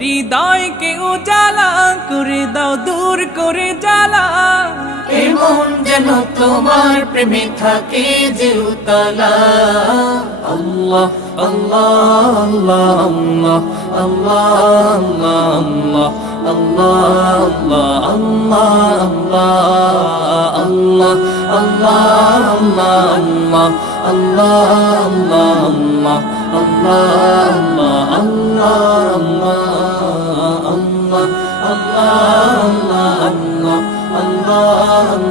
হৃদয়কে উজালা করে দাও, দূর করে জ্বালা। এমন যেন তোমার প্রেমে থাকে যে উতলা। আল্লাহ আল্লাহ আল্লাহ আল্লাহ আল্লাহ আল্লাহ আল্লাহ আল্লাহ আল্লাহ আল্লাহ আল্লাহ আল্লাহ আল্লাহ আল্লাহ আল্লাহ আল্লাহ আল্লাহ আল্লাহ